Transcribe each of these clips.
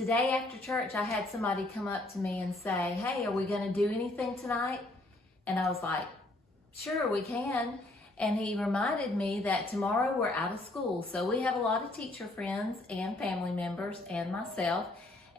Today after church, I had somebody come up to me and say, hey, are we going to do anything tonight? And I was like, sure, we can. And he reminded me that tomorrow we're out of school. So we have a lot of teacher friends and family members and myself.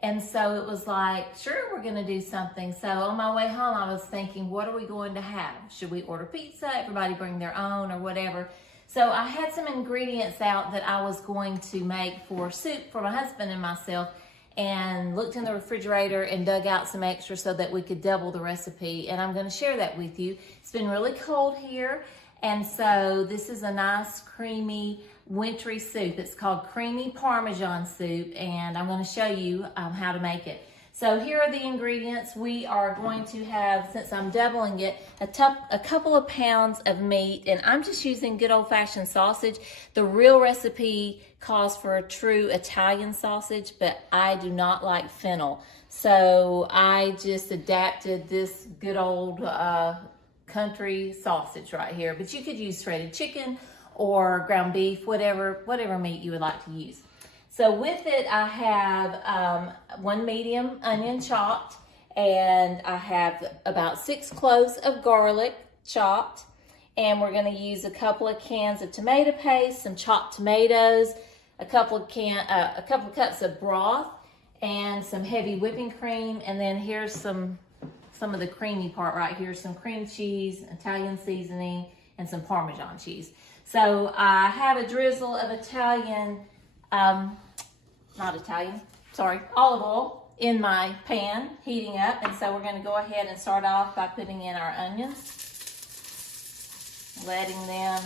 And so it was like, sure, we're going to do something. So on my way home, I was thinking, what are we going to have? Should we order pizza? Everybody bring their own or whatever. So I had some ingredients out that I was going to make for soup for my husband and myself, and looked in the refrigerator and dug out some extra so that we could double the recipe. And I'm going to share that with you. It's been really cold here. And so this is a nice creamy wintry soup. It's called creamy Parmesan soup, and I'm going to show you how to make it. So here are the ingredients. We are going to have, since I'm doubling it, a couple of pounds of meat, and I'm just using good old-fashioned sausage. The real recipe calls for a true Italian sausage, but I do not like fennel. So I just adapted this good old country sausage right here, but you could use shredded chicken or ground beef, whatever meat you would like to use. So with it, I have one medium onion chopped, and I have about 6 cloves of garlic chopped, and we're going to use a couple of cans of tomato paste, some chopped tomatoes, a couple of cups of broth, and some heavy whipping cream, and then here's some of the creamy part right here, some cream cheese, Italian seasoning, and some Parmesan cheese. So I have a drizzle of olive oil in my pan heating up. And so we're going to go ahead and start off by putting in our onions, letting them,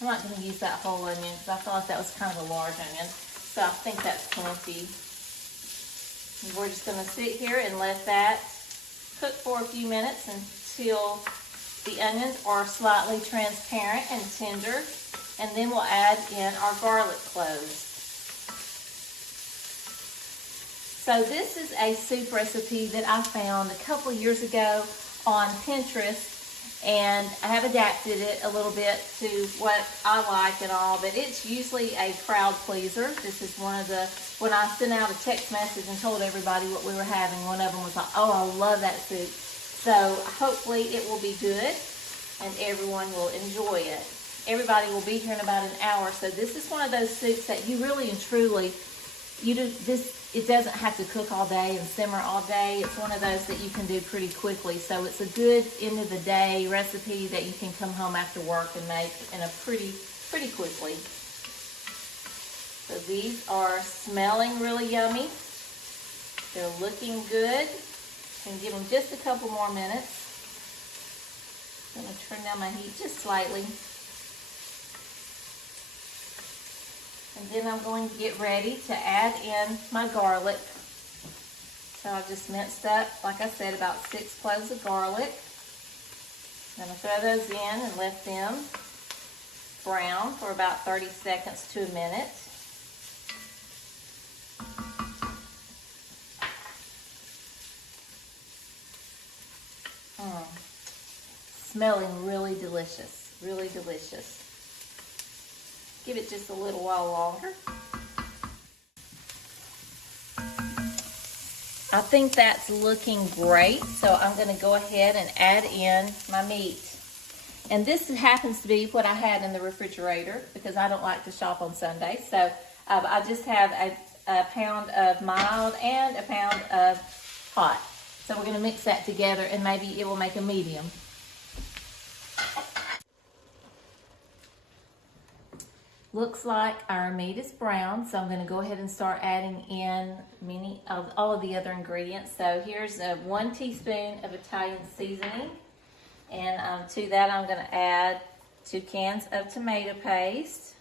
I'm not going to use that whole onion because I thought that was kind of a large onion. So I think that's plenty. And we're just going to sit here and let that cook for a few minutes until the onions are slightly transparent and tender, and then we'll add in our garlic cloves. So this is a soup recipe that I found a couple of years ago on Pinterest, and I have adapted it a little bit to what I like and all, but it's usually a crowd pleaser. This is one of the, when I sent out a text message and told everybody what we were having, one of them was like, oh, I love that soup. So hopefully it will be good and everyone will enjoy it. Everybody will be here in about an hour. So this is one of those soups that you really and truly, it doesn't have to cook all day and simmer all day. It's one of those that you can do pretty quickly. So it's a good end of the day recipe that you can come home after work and make in a pretty quickly. So these are smelling really yummy. They're looking good. And give them just a couple more minutes. I'm going to turn down my heat just slightly. And then I'm going to get ready to add in my garlic. So I've just minced up, like I said, about 6 cloves of garlic. I'm going to throw those in and let them brown for about 30 seconds to a minute. Smelling really delicious, really delicious. Give it just a little while longer. I think that's looking great, so I'm going to go ahead and add in my meat. And this happens to be what I had in the refrigerator because I don't like to shop on Sunday. So I just have a pound of mild and a pound of hot. So we're going to mix that together and maybe it will make a medium. Looks like our meat is brown, so I'm going to go ahead and start adding in all of the other ingredients. So here's 1 teaspoon of Italian seasoning, and to that I'm going to add 2 cans of tomato paste.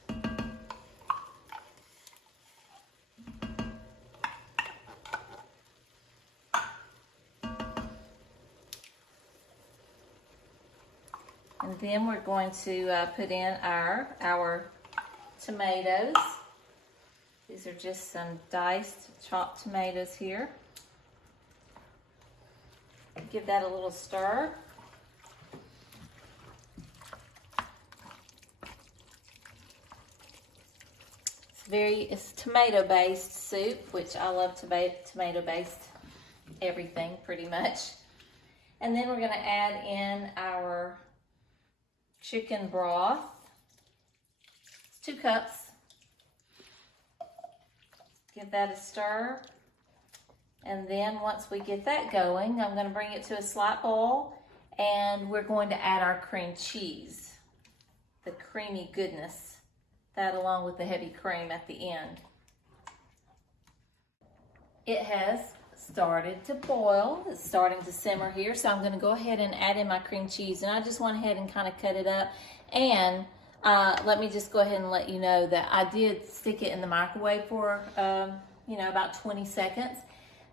And then we're going to put in our tomatoes. These are just some diced chopped tomatoes here. Give that a little stir. It's tomato-based soup, which I love tomato-based everything pretty much. And then we're going to add in our chicken broth. It's 2 cups. Give that a stir. And then once we get that going, I'm going to bring it to a slight boil, and we're going to add our cream cheese, the creamy goodness, that along with the heavy cream at the end. It has started to boil. It's starting to simmer here, so I'm going to go ahead and add in my cream cheese. And I just went ahead and kind of cut it up. And let me just go ahead and let you know that I did stick it in the microwave for about 20 seconds,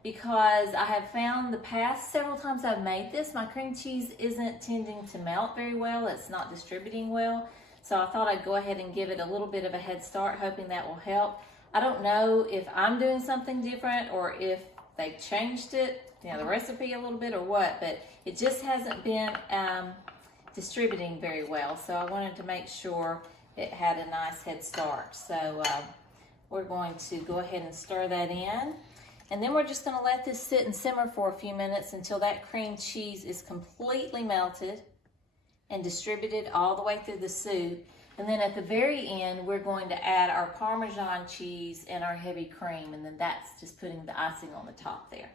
because I have found the past several times I've made this, my cream cheese isn't tending to melt very well. It's not distributing well. So I thought I'd go ahead and give it a little bit of a head start, hoping that will help. I don't know if I'm doing something different or if they've changed it, the recipe a little bit or what, but it just hasn't been distributing very well. So I wanted to make sure it had a nice head start. So we're going to go ahead and stir that in. And then we're just going to let this sit and simmer for a few minutes until that cream cheese is completely melted and distributed all the way through the soup. And then at the very end, we're going to add our Parmesan cheese and our heavy cream. And then that's just putting the icing on the top there.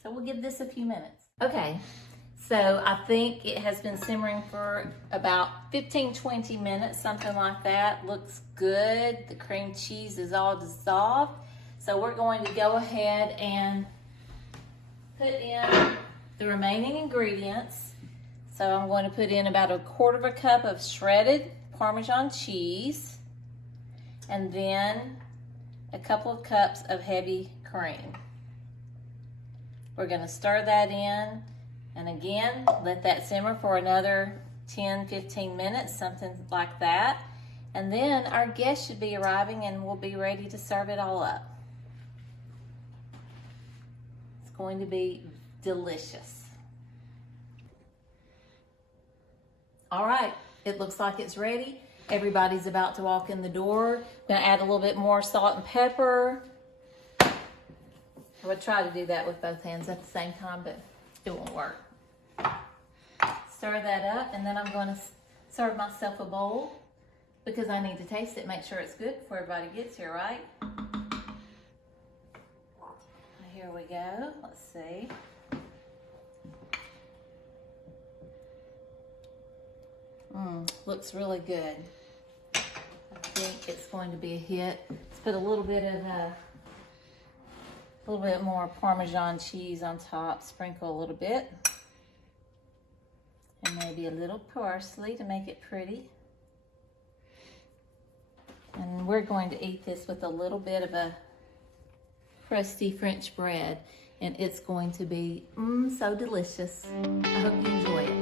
So we'll give this a few minutes. Okay, so I think it has been simmering for about 15-20 minutes, something like that. Looks good. The cream cheese is all dissolved. So we're going to go ahead and put in the remaining ingredients. So I'm going to put in about 1/4 cup of shredded Parmesan cheese, and then a couple of cups of heavy cream. We're going to stir that in, and again, let that simmer for another 10-15 minutes, something like that. And then our guests should be arriving and we'll be ready to serve it all up. Going to be delicious. All right, it looks like it's ready. Everybody's about to walk in the door. I'm gonna add a little bit more salt and pepper. I would try to do that with both hands at the same time, but it won't work. Stir that up, and then I'm going to serve myself a bowl because I need to taste it, make sure it's good before everybody gets here, right? Here we go. Let's see. Looks really good. I think it's going to be a hit. Let's put a little bit more Parmesan cheese on top. Sprinkle a little bit, and maybe a little parsley to make it pretty. And we're going to eat this with a little bit of a crusty French bread, and it's going to be so delicious. I hope you enjoy it.